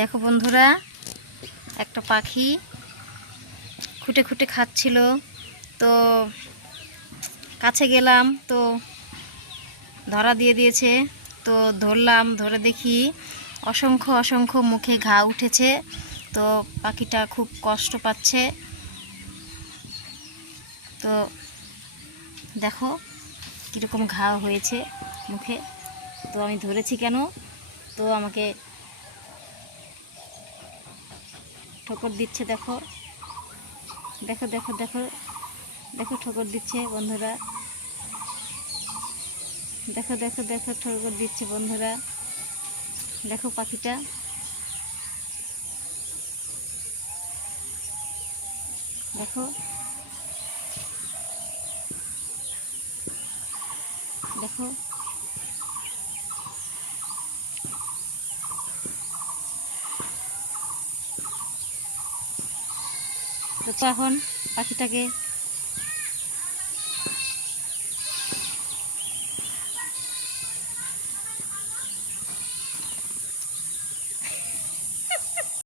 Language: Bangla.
দেখো বন্ধুরা, একটা পাখি খুঁটে খুঁটে খাচ্ছিল। তো কাছে গেলাম, তো ধরা দিয়ে দিয়েছে। তো ধরলাম, ধরে দেখি অসংখ্য অসংখ্য মুখে ঘা উঠেছে। তো পাখিটা খুব কষ্ট পাচ্ছে। তো দেখো কীরকম ঘা হয়েছে মুখে। তো আমি ধরেছি কেন, তো আমাকে ঠোকর দিচ্ছে। দেখো দেখো দেখো দেখো দেখো ঠোকর দিচ্ছে বন্ধুরা। দেখো দেখো দেখো ঠোকর দিচ্ছে বন্ধুরা। দেখো পাখিটা, দেখো দেখো। তো এখন পাখিটাকে